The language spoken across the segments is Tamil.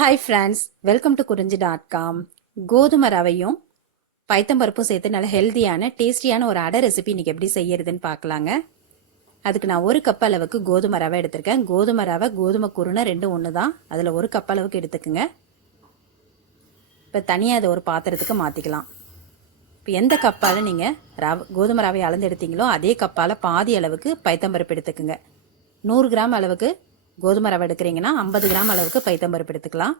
ஹாய் ஃப்ரெண்ட்ஸ், வெல்கம் டு குறிஞ்சி.com. கோதுமை ரவையும் பைத்தம்பருப்பும் சேர்த்து நல்ல ஹெல்த்தியான டேஸ்டியான ஒரு அடை ரெசிபி இன்னைக்கு எப்படி செய்யறதுன்னு பார்க்கலாங்க. அதுக்கு நான் 1 கப் அளவுக்கு கோதுமை ரவை எடுத்திருக்கேன். கோதுமை ரவை கோதுமை குருணை ரெண்டும் ஒன்று தான். அதில் 1 கப் அளவுக்கு எடுத்துக்குங்க. இப்போ தனியாக அதை ஒரு பாத்திரத்துக்கு மாற்றிக்கலாம். இப்போ எந்த கப்பால் நீங்கள் கோதுமை ரவை அளந்து எடுத்தீங்களோ அதே கப்பால் பாதி அளவுக்கு பைத்தம்பருப்பு எடுத்துக்குங்க. 100 கிராம் அளவுக்கு கோதுமை ரவை எடுக்கிறீங்கன்னா 50 கிராம் அளவுக்கு பைத்தம்பருப்பு எடுத்துக்கலாம்.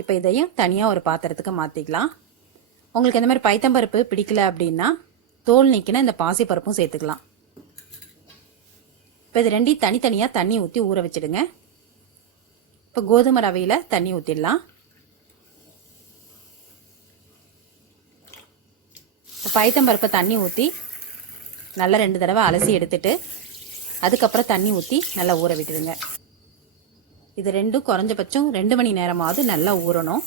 இப்போ இதையும் தனியாக ஒரு பாத்திரத்துக்கு மாற்றிக்கலாம். உங்களுக்கு இந்த மாதிரி பைத்தம்பருப்பு பிடிக்கல அப்படின்னா தோல் நீக்கின இந்த பாசிப்பருப்பும் சேர்த்துக்கலாம். இப்போ இது ரெண்டையும் தனித்தனியாக தண்ணி ஊற்றி ஊற வச்சுடுங்க. இப்போ கோதுமை ரவையில் தண்ணி ஊற்றிடலாம். இப்போ பைத்தம்பருப்பை தண்ணி ஊற்றி நல்லா 2 தடவை அலசி எடுத்துட்டு அதுக்கப்புறம் தண்ணி ஊற்றி நல்லா ஊற விட்டுடுங்க. இது ரெண்டும் குறைஞ்சபட்சம் 2 மணி நேரமாவது நல்லா ஊறணும்.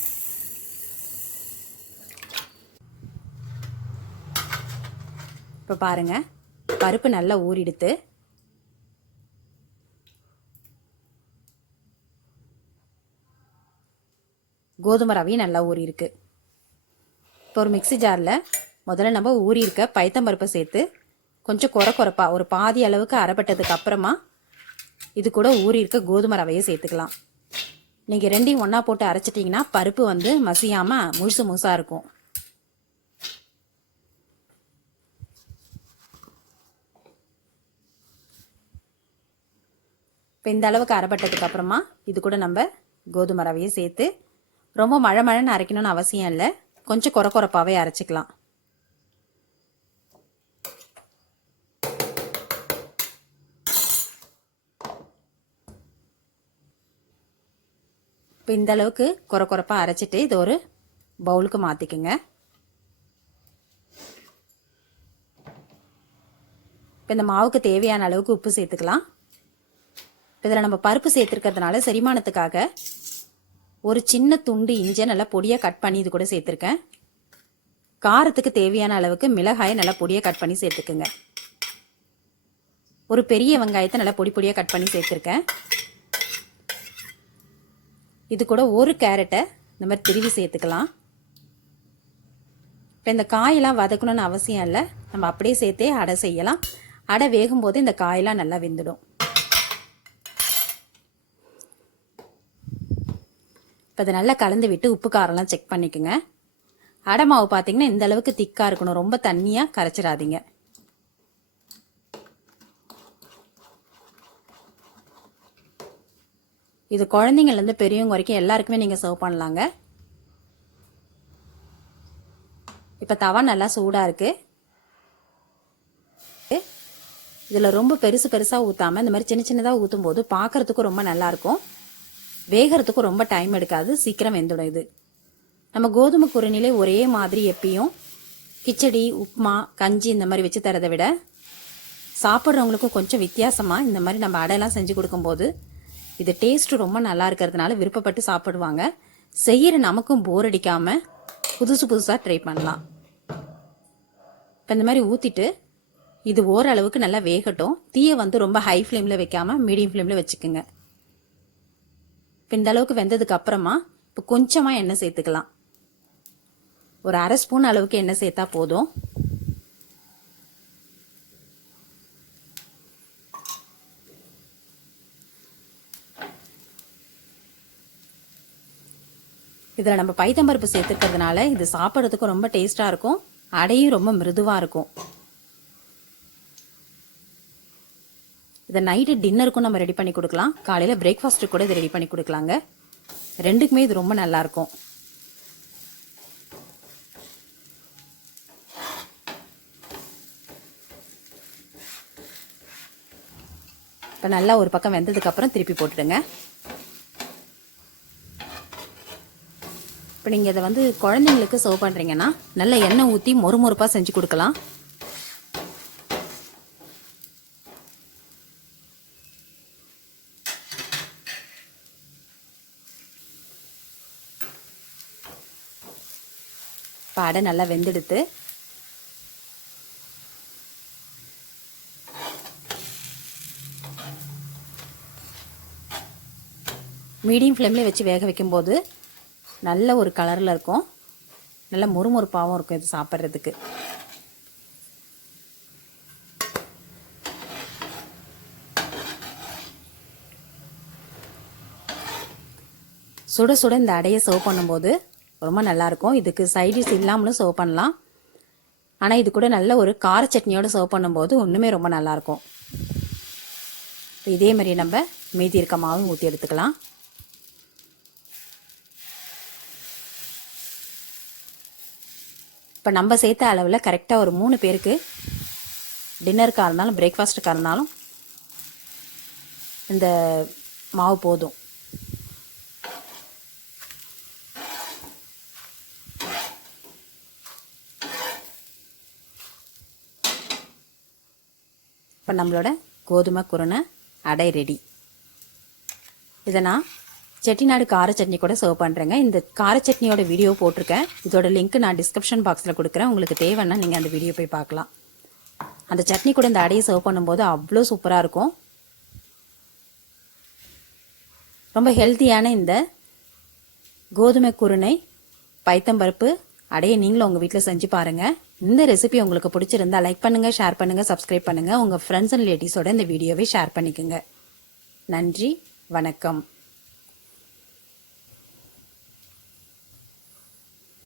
இப்போ பாருங்க, பருப்பு நல்லா ஊறிடுத்து. கோதுமை ரவையும் நல்லா ஊறி இருக்கு. இப்போ ஒரு மிக்சி ஜாரில் முதல்ல நம்ம ஊறி இருக்க பைத்தம்பருப்பை சேர்த்து கொஞ்சம் குறைப்பா ஒரு பாதி அளவுக்கு அரைப்பட்டதுக்கு அப்புறமா இது கூட ஊறி இருக்க கோதுமை ரவையை சேர்த்துக்கலாம். நீங்கள் ரெண்டையும் ஒன்றா போட்டு அரைச்சிட்டிங்கன்னா பருப்பு வந்து மசியாமல் முழுசாக இருக்கும். இப்போ இந்த அளவுக்கு அரைப்பட்டதுக்கு அப்புறமா இது கூட நம்ம கோதுமை ரவையை சேர்த்து ரொம்ப மழைன்னு அரைக்கணும்னு அவசியம் இல்லை. கொஞ்சம் குறைப்பாவே அரைச்சிக்கலாம். இப்போ இந்த அளவுக்கு குறைப்பாக அரைச்சிட்டு இது ஒரு பவுலுக்கு மாற்றிக்குங்க. இப்போ இந்த மாவுக்கு தேவையான அளவுக்கு உப்பு சேர்த்துக்கலாம். இதில் நம்ம பருப்பு சேர்த்துருக்கிறதுனால செரிமானத்துக்காக ஒரு சின்ன துண்டு இஞ்சி நல்லா பொடியாக கட் பண்ணி இது கூட சேர்த்துருக்கேன். காரத்துக்கு தேவையான அளவுக்கு மிளகாயை நல்லா பொடியாக கட் பண்ணி சேர்த்துக்குங்க. ஒரு பெரிய வெங்காயத்தை நல்லா பொடியாக கட் பண்ணி சேர்த்துருக்கேன். இது கூட ஒரு கேரட்டை இந்த மாதிரி திருவி சேர்த்துக்கலாம். இப்போ இந்த காயெல்லாம் வதக்கணும்னு அவசியம் இல்லை, நம்ம அப்படியே சேர்த்தே அடை செய்யலாம். அடை வேகும் போது இந்த காயெல்லாம் நல்லா வெந்துடும். இப்போ இதை நல்லா கலந்து விட்டு உப்பு காரம்லாம் செக் பண்ணிக்கோங்க. அடை மாவு பார்த்தீங்கன்னா இந்த அளவுக்கு திக்காக இருக்கணும், ரொம்ப தண்ணியாக கரைச்சிடாதீங்க. இது குழந்தைங்கள்லேருந்து பெரியவங்க வரைக்கும் எல்லாருக்குமே நீங்கள் சர்வ் பண்ணலாங்க. இப்போ தவா நல்லா சூடாக இருக்குது. இதில் ரொம்ப பெருசாக ஊற்றாமல் இந்த மாதிரி சின்னதாக ஊற்றும் போது பார்க்குறதுக்கும் ரொம்ப நல்லாயிருக்கும். வேகிறதுக்கும் ரொம்ப டைம் எடுக்காது, சீக்கிரம் வெந்துடும். இது நம்ம கோதுமை குருணிலே ஒரே மாதிரி எப்பயும் கிச்சடி, உப்புமா, கஞ்சி இந்த மாதிரி வச்சு தரதை விட சாப்பிட்றவங்களுக்கும் கொஞ்சம் வித்தியாசமாக இந்த மாதிரி நம்ம அடையெல்லாம் செஞ்சு கொடுக்கும்போது இது டேஸ்ட்டு ரொம்ப நல்லா இருக்கிறதுனால விருப்பப்பட்டு சாப்பிடுவாங்க. செய்கிற நமக்கும் போர் அடிக்காமல் புதுசாக ட்ரை பண்ணலாம். இப்போ இந்த மாதிரி ஊற்றிட்டு இது ஓரளவுக்கு நல்லா வேகட்டும். தீயை வந்து ரொம்ப ஹை ஃப்ளேமில் வைக்காமல் மீடியம் ஃப்ளேமில் வச்சுக்கோங்க. இப்போ இந்த அளவுக்கு வெந்ததுக்கு அப்புறமா இப்போ கொஞ்சமாக எண்ணெய் சேர்த்துக்கலாம். ஒரு அரை ஸ்பூன் அளவுக்கு எண்ணெய் சேர்த்தா போதும். இதில் நம்ம பைத்தம்பருப்பு சேர்த்துக்கிறதுனால இது சாப்பிட்றதுக்கும் ரொம்ப டேஸ்ட்டாக இருக்கும். அடையும் ரொம்ப மிருதுவாக இருக்கும். இதை நைட்டு டின்னருக்கும் நம்ம ரெடி பண்ணி கொடுக்கலாம். காலையில் பிரேக்ஃபாஸ்ட்டுக்கு கூட இதை ரெடி பண்ணி கொடுக்கலாங்க. ரெண்டுக்குமே இது ரொம்ப நல்லாயிருக்கும். இப்போ நல்லா ஒரு பக்கம் வெந்ததுக்கப்புறம் திருப்பி போட்டுடுங்க. இப்போ நீங்கள் இதை வந்து குழந்தைங்களுக்கு சர்வ் பண்ணுறீங்கன்னா நல்ல எண்ணெய் ஊற்றி மொறுமொறுப்பாக செஞ்சு கொடுக்கலாம். இப்போ அடை நல்லா வெந்தெடுத்து மீடியம் ஃப்ளேம்லேயே வச்சு வேக வைக்கும்போது நல்ல ஒரு கலரில் இருக்கும், நல்ல முறுமுறுப்பாகவும் இருக்கும் இது சாப்பிட்றதுக்கு. சுட சுட இந்த அடையை சர்வ் பண்ணும்போது ரொம்ப நல்லாயிருக்கும். இதுக்கு சைடிஷ் இல்லாமலும் சர்வ் பண்ணலாம். ஆனால் இது கூட நல்ல ஒரு கார சட்னியோடு சர்வ் பண்ணும்போது ஒன்றுமே ரொம்ப நல்லாயிருக்கும். இதே மாதிரி நம்ம மீதி இருக்க மாவும் ஊற்றி எடுத்துக்கலாம். இப்போ நம்ம சேர்த்த அளவில் கரெக்டாக ஒரு 3 பேருக்கு டின்னருக்காக இருந்தாலும் பிரேக்ஃபாஸ்ட்டுக்காக இருந்தாலும் இந்த மாவு போதும். இப்போ நம்மளோட கோதுமை குருணை அடை ரெடி. இதை நான் செட்டிநாடு கார சட்னி கூட சர்வ் பண்ணுறேங்க. இந்த கார சட்னியோட வீடியோ போட்டிருக்கேன். இதோட லிங்க் நான் டிஸ்கிரிப்ஷன் பாக்ஸில் கொடுக்குறேன். உங்களுக்கு தேவைன்னா நீங்கள் அந்த வீடியோ போய் பார்க்கலாம். அந்த சட்னி கூட இந்த அடையை சர்வ் பண்ணும்போது அவ்வளோ சூப்பராக இருக்கும். ரொம்ப ஹெல்த்தியான இந்த கோதுமை குருணை பைத்தம்பருப்பு அடையை நீங்களும் உங்கள் வீட்டில் செஞ்சு பாருங்கள். இந்த ரெசிபி உங்களுக்கு பிடிச்சிருந்தா லைக் பண்ணுங்கள், ஷேர் பண்ணுங்கள், சப்ஸ்கிரைப் பண்ணுங்கள். உங்கள் ஃப்ரெண்ட்ஸ் அண்ட் ரிலேட்டிவ்ஸோட இந்த வீடியோவை ஷேர் பண்ணிக்கோங்க. நன்றி, வணக்கம்.